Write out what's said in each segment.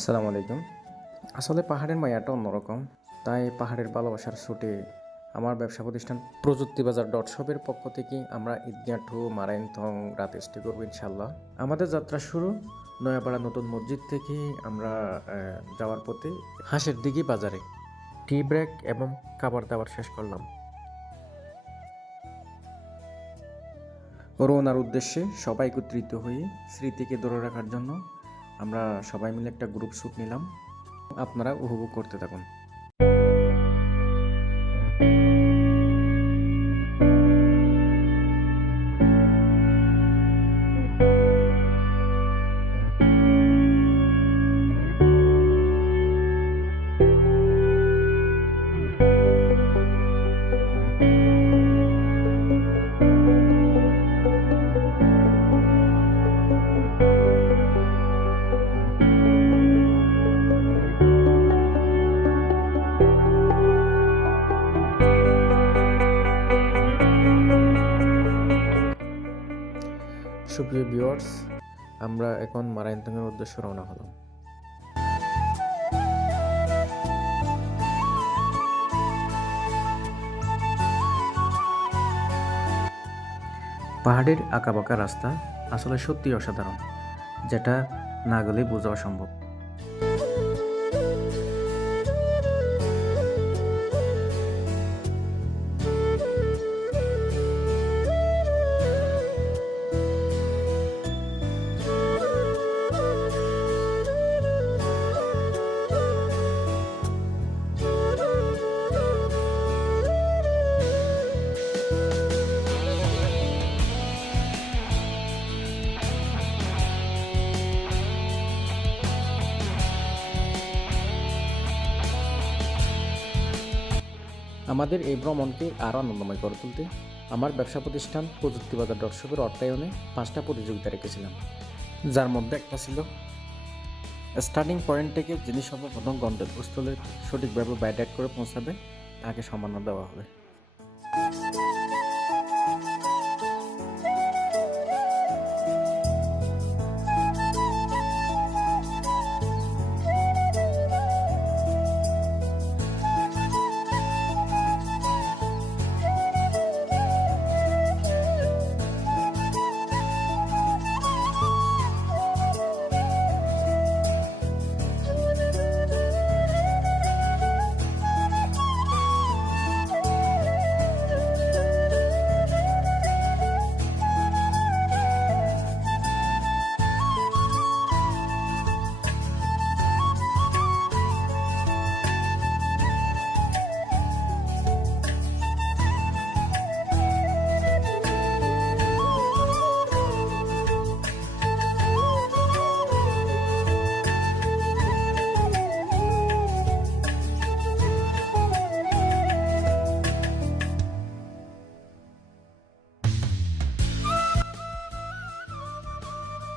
আসসালামু আলাইকুম। আসলে পাহাড়ের মায়াটা অন্যরকম। তাই পাহাড়ের ভালোবাসার ছুটে আমার ব্যবসা প্রতিষ্ঠান প্রযুক্তিবাজার ডট শপের পক্ষ থেকে আমরা ঈদগাহ টু মারাইনথং রাতে স্টে করবো ইনশাল্লাহ। আমাদের যাত্রা শুরু নয়াপাড়া নতুন মসজিদ থেকে। আমরা যাওয়ার পথে হাঁসের দিঘি বাজারে টি ব্রেক এবং খাবার দাবার শেষ করলাম। রওনার উদ্দেশ্যে সবাই একত্রিত হয়ে স্মৃতিকে ধরে রাখার জন্য আমরা সবাই মিলে একটা গ্রুপ শ্যুট নিলাম। আপনারা উপভোগ করতে থাকুন। সুপ্রিয় ভিউয়ার্স, আমরা এখন মারাইনথংয়ের উদ্দেশ্যে রওনা হলাম। পাহাড়ের আঁকাবাঁকা রাস্তা আসলে সত্যি অসাধারণ, যেটা না গেলে বোঝা অসম্ভব। আমাদের এই ভ্রমণকে আরও আনন্দময় করে তুলতে আমার ব্যবসা প্রতিষ্ঠান প্রযুক্তিবাজার ডট শপের অর্থায়নে 5টা প্রতিযোগিতা রেখেছিলাম, যার মধ্যে একটা ছিল স্টার্টিং পয়েন্ট থেকে যিনি সর্বপ্রথম গন্তব্যস্থলে সঠিকভাবে বাই রাইড করে পৌঁছাবে তাকে সম্মান দেওয়া হবে।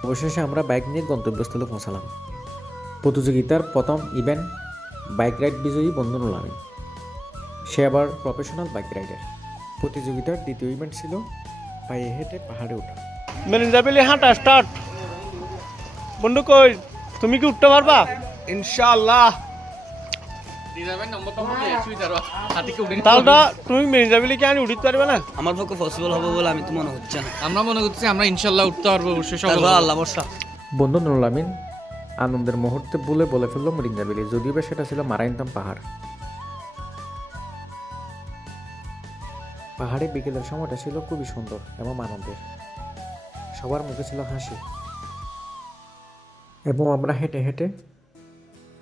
অবশেষে আমরা বাইক নিয়ে গন্তব্যস্থলে পৌঁছালাম। প্রতিযোগিতার প্রথম ইভেন্ট বাইক রাইড বিজয়ী বন্ধু নুরুল আমিন, সে আবার প্রফেশনাল বাইক রাইডার। প্রতিযোগিতার দ্বিতীয় ইভেন্ট ছিল পায়ে হেঁটে পাহাড়ে ওঠা। মেরিনজাবিলি হাঁটা স্টার্ট। বন্ধু কই, তুমি কি উঠতে পারবা? ইনশাআল্লাহ। তাহলে তুমি মেরিনজাবিলি কি আমি উঠতে পারবে না? আমার পক্ষে পসিবল হবে বলে আমি তো মনে হচ্ছে না। আমরা মনে করছি আমরা ইনশাল্লাহ উঠতে পারবো অবশ্যই। আল্লাহ বর্ষা। বন্ধু নুরুল আমিন আনন্দের মুহূর্তে বলে ফেলল মেরিনজাবিলি, যদিও বা সেটা ছিল মারাইনথং পাহাড়। পাহাড়ে বিকেলের সময়টা ছিল খুবই সুন্দর এবং আনন্দের, সবার মুখে ছিল হাসি, এবং আমরা হেঁটে হেঁটে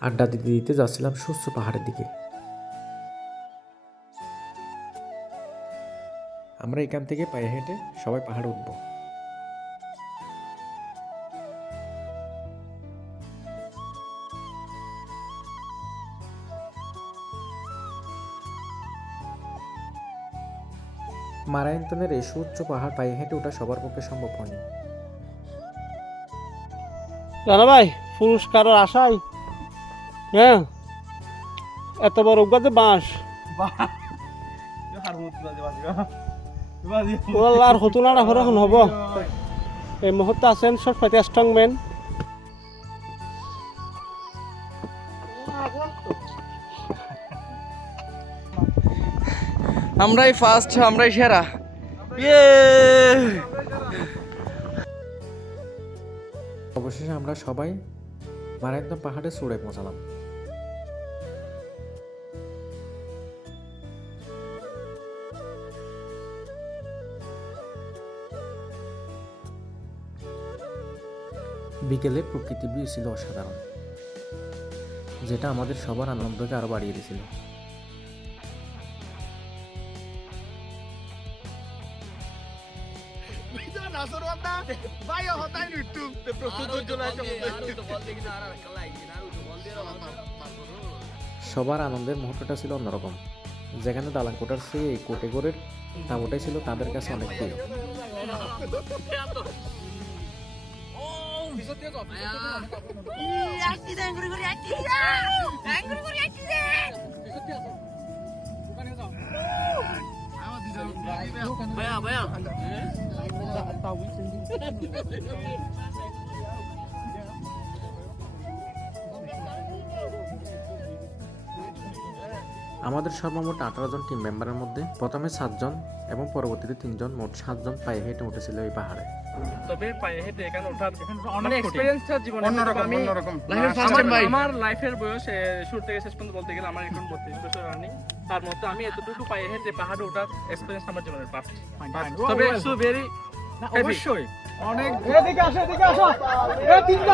আড্ডা দিতে দিতে যাচ্ছিলাম সুস্থ পাহাড়ের দিকে। আমরা এখান থেকে পায়ে হেঁটে সবাই পাহাড়ে উঠব। মারাইনথংয়ের এই সুউচ্চ পাহাড় পায়ে হেঁটে ওঠা সবার পক্ষে সম্ভব হয়নি। রানা ভাই, পুরস্কারের আশায় হ্যাঁ এত বড় গাছে বাঁশ আর হতুন আর এখন হব। এই মুহূর্তে আছেন সব স্ট্রংম্যান আমরাই ফার্স্ট, আমরাই সেরা। অবশেষে আমরা সবাই মারায়ন্তম পাহাড়ে চূড়ে পৌঁছালাম। বিকেলে প্রকৃতি ভিউ ছিল অসাধারণ, যেটা আমাদের সবার আনন্দকে আরো বাড়িয়ে দিয়েছিল। সবার আনন্দের মুহূর্তটা ছিল অন্যরকম, যেখানে দালান কোটার চেয়ে এই কোটেগড়ের তাঁবুটাই ছিল তাদের কাছে অনেক প্রিয়। আমাদের সর্বমোট 18 জন টিম মেম্বারের মধ্যে প্রথমে 7 জন এবং পরবর্তীতে 3 জন, মোট 7 জন পায়ে হেঁটে উঠেছিল এই পাহাড়ে। তবে পায়ে হেঁটে এখানে ওঠার অনেক এক্সপেরিয়েন্সটা জীবনে অন্যরকম। আমার লাইফের বয়স শুরু থেকে শেষ পর্যন্ত বলতে গেলে আমার এখন 32 বছর রানিং। তার মধ্যে আমি এতটুকু পায়ে হেঁটে পাহাড়ে ওঠার এক্সপেরিয়েন্স আমার জীবনের ফার্স্ট। তবে সো ভেরি অবশ্যই অনেক। এদিকে আসো, এদিকে আসো, এই তিনটা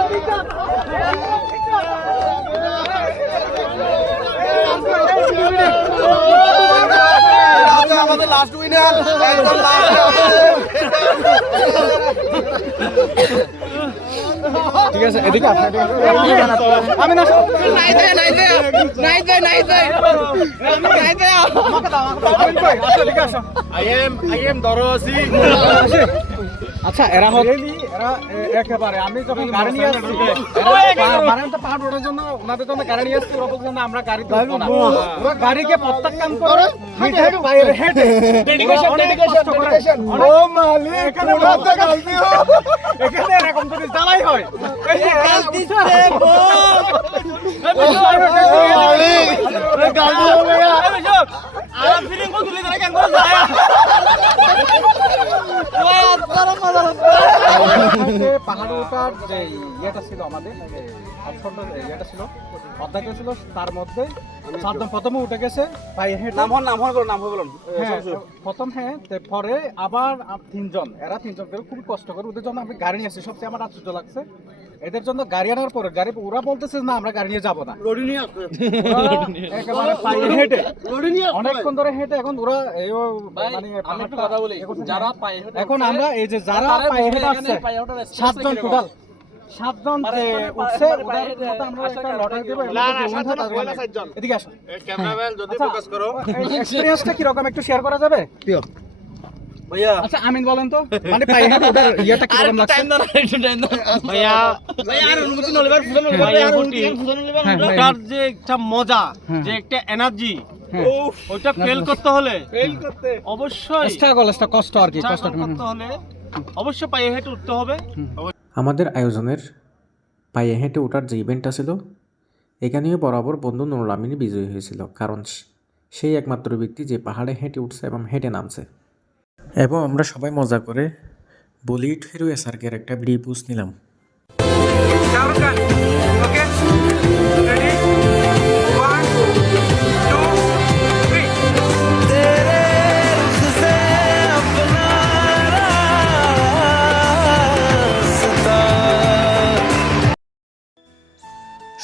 আমাদের লাস্ট উইনার একদম ঠিক আছে। এদিকে আসো, আমি না নাই দে আমাকে দাও, আসো, এদিকে আসো। I am Darcy. আচ্ছা, এরা একেবারে আমি যখন গাড়ি নিয়ে আসছি, মারায়ন্তম পাহাড় ওঠার জন্য ওনাদের জন্য গাড়ি নিয়ে আসছি, ওরা বলছে না আমরা গাড়ি ধরবো না। ওরা গাড়িকে প্রত্যাখ্যান করে বাইরে হেঁটে এখানে এরকম যদি জ্বালাই হয় পাহাড়ে ওঠার যে ইয়েটা ছিল, আমাদের ইয়েটা ছিল, অধ্যায়টা ছিল, তার মধ্যে 7 জন প্রথমে উঠে গেছে পায়ে হেঁটে। প্রথম পরে আবার 3 জন, এরা 3 জন খুব কষ্ট করে, ওদের জন্য আমি গাড়ি নিয়ে আসছি। সবচেয়ে আমার আশ্চর্য লাগছে, এদের জন্য গাড়ি আনার পরে ওরা বলতেছে না আমরা গাড়ি নিয়ে যাবো না, একেবারে পায়ে হেঁটে অনেকক্ষণ ধরে হেঁটে এখন ওরা এখন আমরা এই যে যারা পায়ে হেঁটে আসছে 7 জন টোটাল, 7 জন উঠছে, আমরা একটা লটারি দেব। এদিকে আসো, ক্যামেরাম্যান যদি ফোকাস করো, এক্সপেরিয়েন্সটা কি রকম একটু শেয়ার করা যাবে ভাইয়া? আচ্ছা আমিন বলেন তো, মানে পায়ে হেঁটে ওটার ইয়েটা কি রকম লাগছে ভাইয়া? আর অনুমতি নলে বার ফুজন নলে বার ওটার যে একটা মজা, যে একটা এনার্জি, ওটা ফেল করতে হলে অবশ্যই কষ্ট আর কি, কষ্ট করতে হলে অবশ্যই পায়ে হেঁটে উঠতে হবে। আমাদের আয়োজনের পায়ে হেঁটে ওঠার যে ইভেন্টটা ছিল, এখানেও বরাবর বন্ধু নুরুল আমিন বিজয়ী হয়েছিল, কারণ সেই একমাত্র ব্যক্তি যে পাহাড়ে হেঁটে উঠছে এবং হেঁটে নামছে। এবং আমরা সবাই মজা করে বলিউড হিরো এসআরকের একটা ভিডিও পোস্ট নিলাম।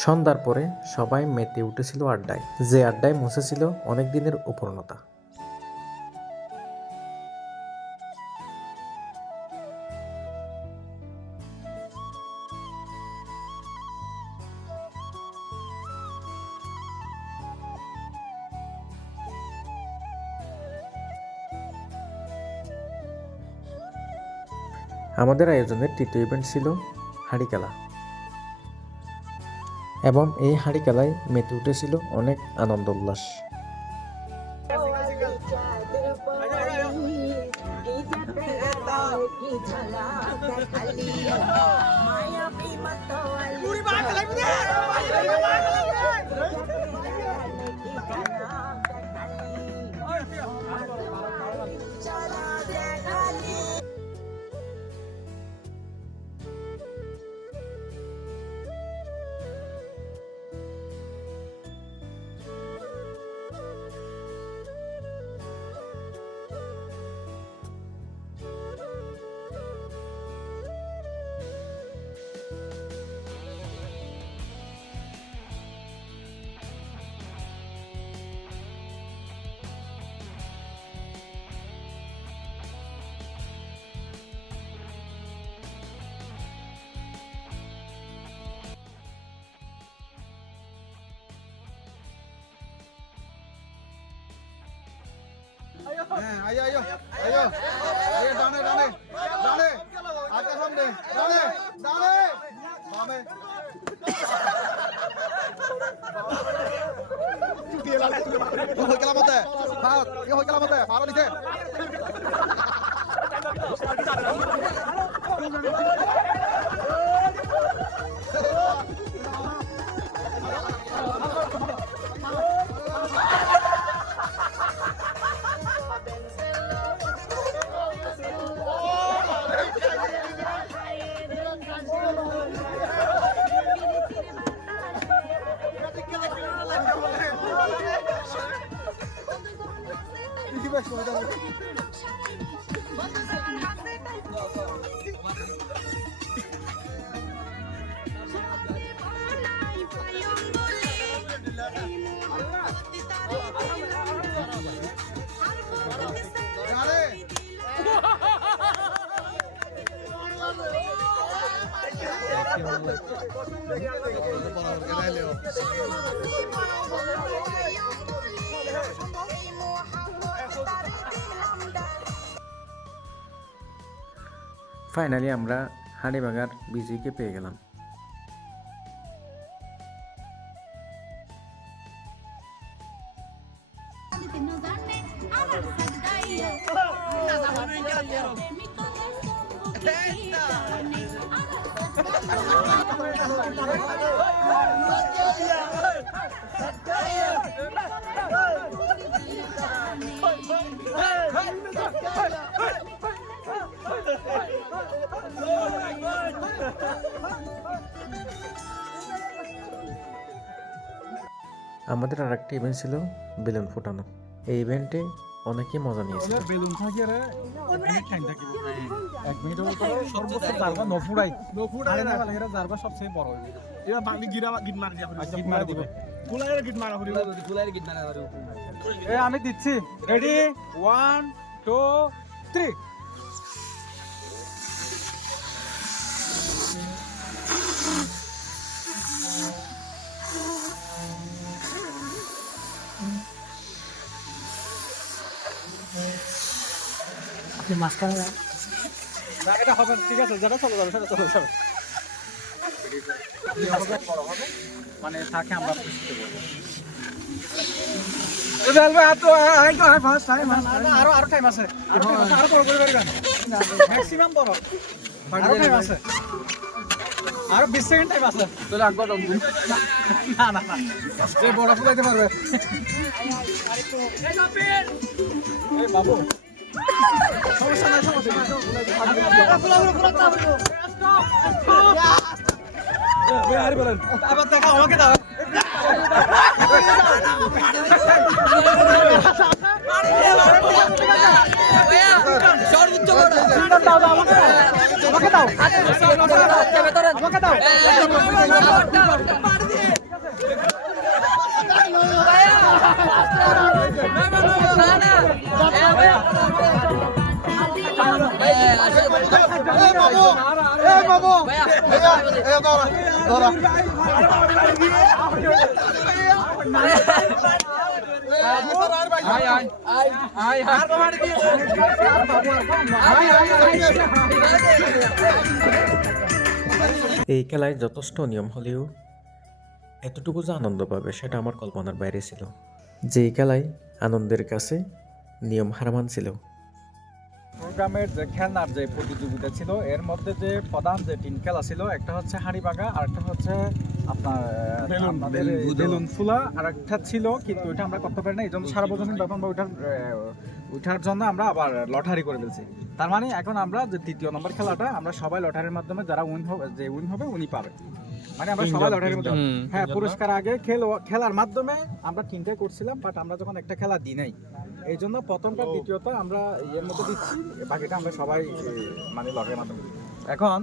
সন্ধ্যার পরে সবাই মেতে উঠেছিল আড্ডায়, যে আড্ডায় মুছেছিল অনেক দিনের উপরণতা। আমাদের আয়োজনের তৃতীয় ইভেন্ট ছিল হাঁড়ি খেলা, এবং এই হাঁড়ি খেলায় মেতে উঠেছিল অনেক আনন্দ উল্লাস। হ্যাঁ আইও আইও আইও এই ডানে ডানে ডানে আগে সামনে ডানে ডানে বামে হই গেল মতে ভাগ কি হই গেল মতে ভালো দিছে ফাইনালি আমরা হাড়িভাঙার বিজিকে পেয়ে গেলাম। আমাদের আর একটা ইভেন্ট ছিল বেলুন ফোটানো। এই ইভেন্টে অনেকেই মজা নিয়েছিল। বেলুন থাকিয়ে রে টাইম থাকিব 1 মিনিটের ভিতরে সর্বোচ্চ জারবা নফুড়াই না বলে এরা জারবা সবচেয়ে বড় হইবে এরা বাঙালি গিট মার দিয়া আচ্ছা গিট মার দিব ফুলাইরে গিট মারা হইব এ আমি দিচ্ছি রেডি 1 2 3 আপনি মাঝখানে না এটা হবে ঠিক আছে যেটা চলে যাবে সেটা চলে যাবে আপনি হবে বড় হবে মানে তাকে আমরা বুঝতে বলবো আরো টাইম আছে আরো বড় করে বেরবেন ম্যাক্সিমাম বড় আরো টাইম আছে আরো 20 সেকেন্ড টাইম আছে তাহলে আগ বড় না না না যে বড় ফুলাইতে পারবে এই বাবু সমস্যা নাই আবার দেখা আমাকে দাও আমাকে দাও এই খেলায় যথেষ্ট নিয়ম হলেও এতটুকু যে আনন্দ পাবে সেটা আমার কল্পনার বাইরে ছিল। যে খেলায় আনন্দের কাছে নিয়ম হার মানছিল। প্রোগ্রামের যে খেলনার যে প্রতিযোগিতা ছিল এর মধ্যে যে প্রধান যে 3 খেলা ছিল একটা হচ্ছে হাড়িভাঙা আর একটা হচ্ছে আপনার বেলুন ফুলা আর একটা ছিল কিন্তু ওইটা আমরা করতে পারি না, এই জন্য সারা বছর তখন ওইটার জন্য আমরা আবার লটারি করে ফেলছি। তার মানে এখন আমরা যে 3য় নম্বর খেলাটা আমরা সবাই লটারির মাধ্যমে যারা উইন হবে উনি পাবে, মানে আমরা সবাই লটারির মধ্যে হ্যাঁ পুরস্কার আগে খেলার মাধ্যমে আমরা 3টাই করছিলাম, বাট আমরা যখন একটা খেলা দিই নাই এই জন্য প্রথমটা দ্বিতীয়টা আমরা এর মধ্যে দিচ্ছি, বাকিটা আমরা সবাই মানে লটারির মাধ্যমে। এখন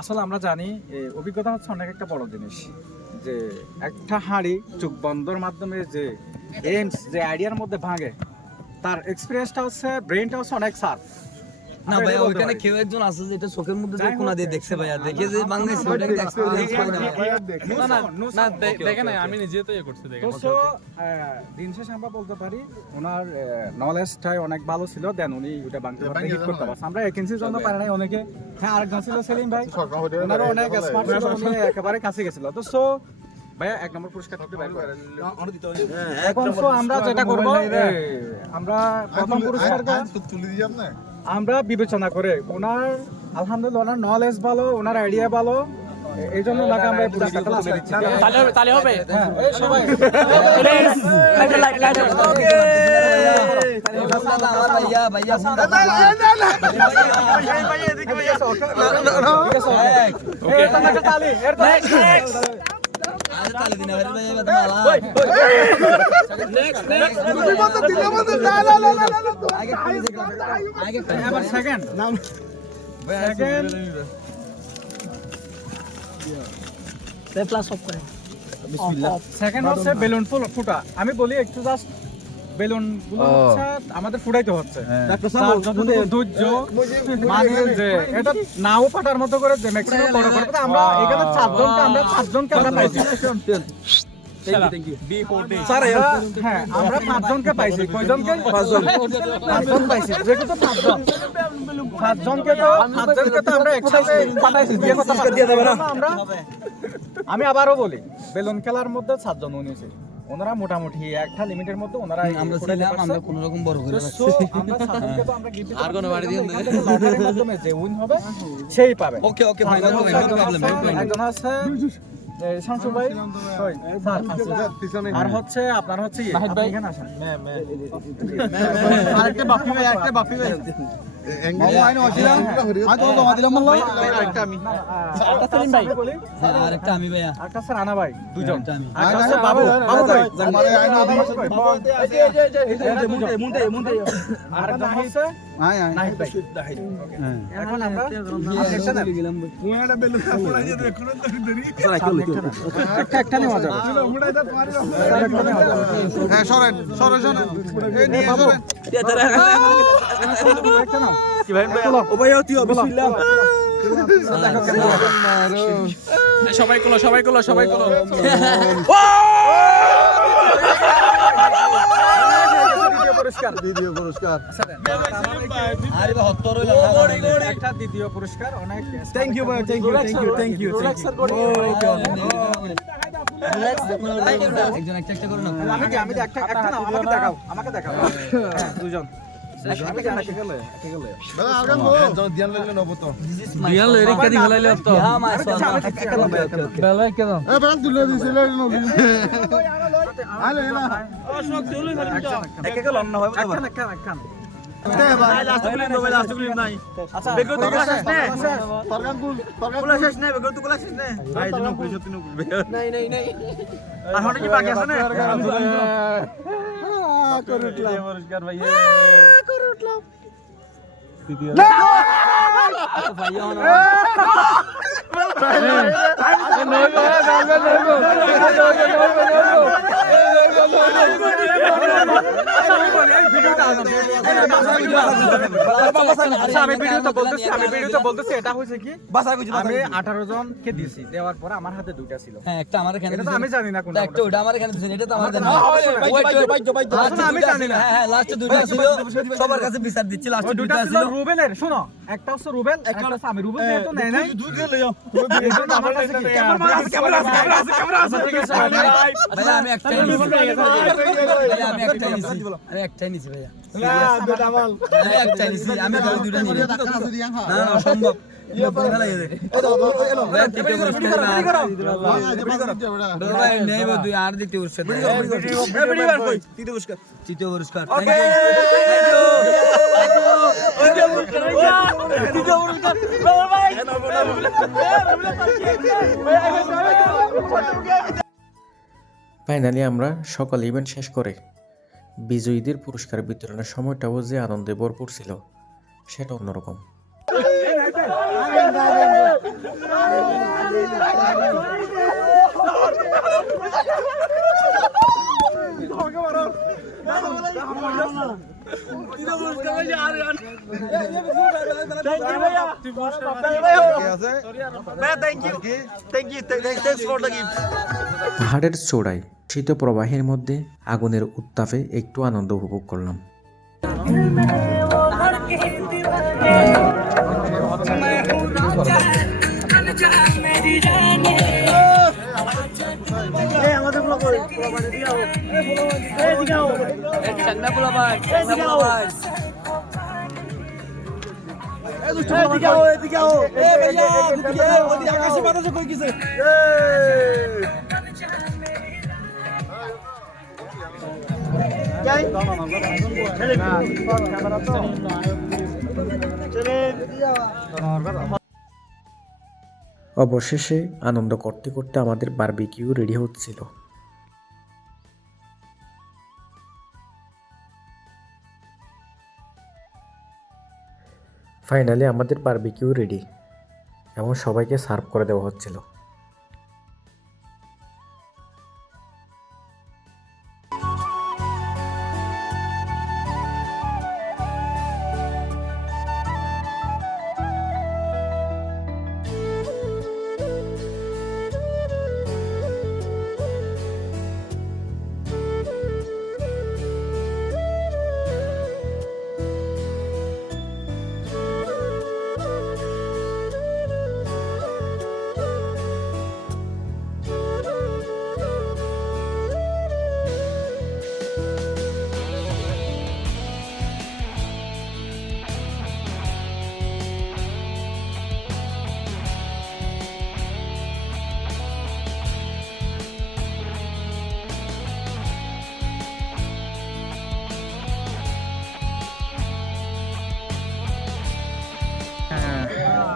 আসলে আমরা জানি অভিজ্ঞতা হচ্ছে অনেক একটা বড় জিনিস, যে একটা হাঁড়ি চোখ বন্ধর মাধ্যমে যে এইমস যে আইডিয়ার মধ্যে ভাঙে তার এক্সপিরিয়েন্সটা হচ্ছে ব্রেনটা হচ্ছে অনেক সার্ফ। না ভাই ওখানে কেউ একজন আছে যে এটা চোখের মধ্যে যে কোনা দিয়ে দেখছে ভাইয়া দেখে যে বাংলাদেশ ওটাকে এক্সপেরিয়েন্স করে না দেখে নাই আমি নিজে তো করছি দেখে তো দিন শেষে আমরা বলতে পারি ওনার নলেজটাই অনেক ভালো ছিল দেন উনি ওটা বাংলা হিট করতে পারছে আমরা একেন্সির জন্য পারি নাই অনেকে হ্যাঁ আরেকজন ছিল সেলিম ভাই ওনারও অনেক স্মার্ট ছিল উনি একেবারে কাছে গেছিল তো সো ভাইয়া 1 নম্বর পুরস্কার দিতে পারি এখন সো আমরা যেটা করব আমরা প্রথম পুরস্কারটা তুলে দিয়ে আপনি আমরা বিবেচনা করে ওনার আলহামদুলিল্লাহ ওনার নলেজ ভালো ওনার আইডিয়া ভালো এই জন্য লাগে আমরা এই পুরস্কারটা তুলে দিচ্ছি তাহলে হবে হ্যাঁ এই সবাই আমার ভাইয়া ভাইয়া আরে তালে দিনা ভাইয়া এবার সেকেন্ড সেকেন্ড হচ্ছে বেলুন ফুটা আমি বলি একটু জাস্ট বেলুন গুলো হচ্ছে আমাদের ফুটাইতে হচ্ছে ধৈর্য মানে যে এটা নাও ফাটার মতো করে যে ম্যাক্সিমাম বড় করে আমরা এখানে পাঁচজনকে আমরা পাইছি হ্যাঁ আমরা 5 জনকে পাইছি কয়জনকে 5 জন পাইছি যেহেতু 5 জনকে তো আমরা একসাথে পাঠাইছি দিয়ে দেব না আমরা আমি আবারও বলি বেলুন খেলার মধ্যে 7 জন উনিছে ওনারা মোটামুটি একটা লিমিটের মধ্যে ওনারা আমরা ছিলাম আমরা কোনো রকম বড় করে সো আমরা 7 জনকে তো আমরা গিফট আর কোন বাড়ি দিয়ে লটারির মাধ্যমে যে উইন হবে সেই পাবে ওকে ওকে ফাইন নো প্রবলেম একজন আছে শামসু ভাই আর হচ্ছে আপনার হচ্ছে এখানে আসেন আরেকটা বাপি ভাই এঙ্গেল আইনো আছিলাম আজ তো জমা দিলাম বললাম আরেকটা আমি বলি আরেকটা আমি ভাইয়া আরেকটা স্যার রানা ভাই দুজন আয় আরেকটা বাবু ভাই মানে আইনো মুন্তে আরেকটা হচ্ছে আয় আয় নাহিদ ভাই এখন আমরা একটা নেওয়া যাবে হ্যাঁ সরেন এই নিয়ে সরেন একটা নাও সবাই কলো দ্বিতীয় পুরস্কার আরে বা হত্তর হইলো একটা দ্বিতীয় পুরস্কার অনেক থ্যাংক ইউ ভাই থ্যাংক ইউ একজন একটা করে নাও আমি একটা নাও আমাকে দেখাও হ্যাঁ দুজন দাদা আগাম গো দিয়ান লইলে নব তো দিয়াল এর কাদি ফলাইলে তো হ্যাঁ মা বেলা কেন এ বেলা তুলে দিছিল নবি আলে না একটা লাস্ট গুলি নাই আচ্ছা বেগো তো ক্লাস শেষ নে তরকান গুলা শেষ নে বেগো তো ক্লাস শেষ নে ভাই জন পুলিশ সত্যি নাই আর হনে কি বাকি আছে না করুটলাম পুরস্কার ভাই করুটলাম দ্বিতীয় আমি ভিডিওতে বলতেছি এটা হইছে কি আমি 18 জনকে দিছি দেওয়ার পর আমার হাতে দুইটা ছিল হ্যাঁ একটা আমার এখানে এটা তো আমি জানি না কোনটা একটা ওটা আমার এখানে দিছেন এটা তো আমার জানা আমি জানি না হ্যাঁ লাস্টে দুইটা ছিল সবার কাছে বিচার দিচ্ছি লাস্টে দুইটা দুইটা ছিল ছিল রুবেলের শুনো একটা হচ্ছে রুবেল একটা হচ্ছে আমি রুবেল যেহেতু নেই নাই দুইটা লইও আমার কাছে কি ক্যামেরা আছে ঠিক আছে ভাইয়া আমি একটাই নিছি ভাইয়া আমি একটাই নিছি ভাইয়া আমি একটাই নিছি আমি দুইটা নিছি না না অসম্ভব ভাই নেই দুই আর দ্বিতীয় পুরস্কার তৃতীয় পুরস্কার ফাইনালি আমরা সকল ইভেন্ট শেষ করে বিজয়ীদের পুরস্কার বিতরণের সময়টাও যে আনন্দে ভরপুর ছিল সেটা অন্যরকম। কে আছে পাহাড়ের চূড়ায় শীতপ্রবাহের মধ্যে আগুনের উত্তাপে একটু আনন্দ উপভোগ করলাম। অবশেষে আনন্দ করতে করতে আমাদের বারবিকিউ রেডি হচ্ছিল। ফাইনালি আমাদের বারবিকিউ রেডি এবং সবাইকে সার্ভ করে দেওয়া হচ্ছিল।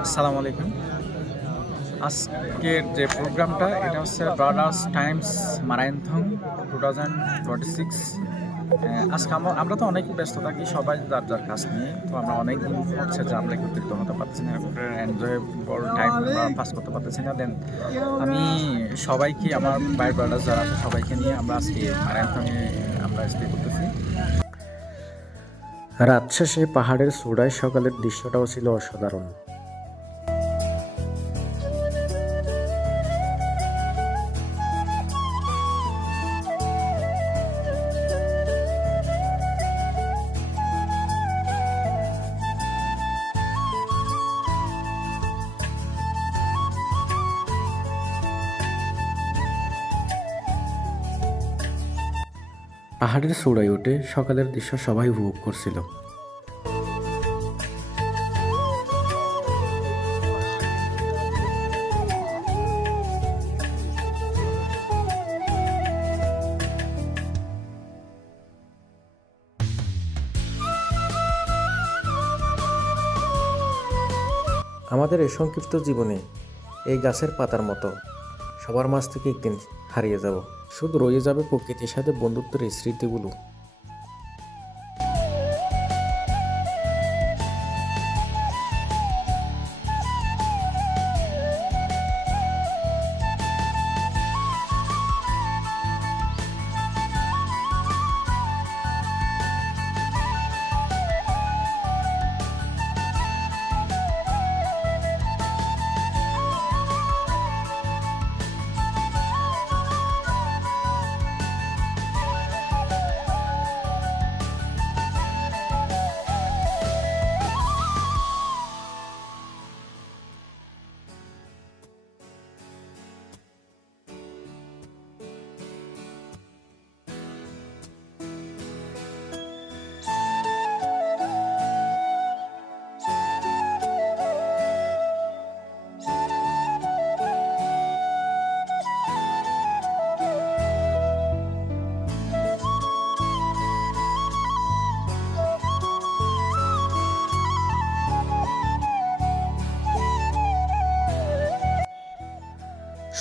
আসসালামু আলাইকুম। আজকের যে প্রোগ্রামটা এটা হচ্ছে ব্রাদার্স টাইমস মারাইনথং 2026। আজকে আমরা তো অনেক ব্যস্ত থাকি, সবাই যার যার কাজ নিয়ে। তো আমরা অনেক দিন হচ্ছে যে আমরা একত্রিত হতে পারছি না, এনজয়েবল টাইম আমরা পাস করতে পারতেছি না। দেন আমি সবাইকে, আমার ভাই ব্রাদার্স যারা আছে সবাইকে নিয়ে আমরা আজকে মারাইনথংয়ে আমরা স্টে করতেছি। রাত শেষে পাহাড়ের চূড়ায় সকালের দৃশ্যটাও ছিল অসাধারণ। পাহাড়ের চূড়ায় উঠে সকালের দৃশ্য সবাই উপভোগ করছিল। আমাদের এই সংক্ষিপ্ত জীবনে এই গাছের পাতার মতো সবার মাঝ থেকে একদিন হারিয়ে যাব, শুধু রয়ে যাবে প্রকৃতির সাথে বন্ধুত্বের এই স্মৃতিগুলো।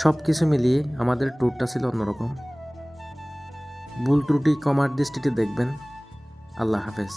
সব কিছু মিলিয়ে আমাদের ট্যুরটা ছিল অন্যরকম। ভুল ত্রুটি কমার দৃষ্টিতে দেখবেন। আল্লাহ হাফেজ।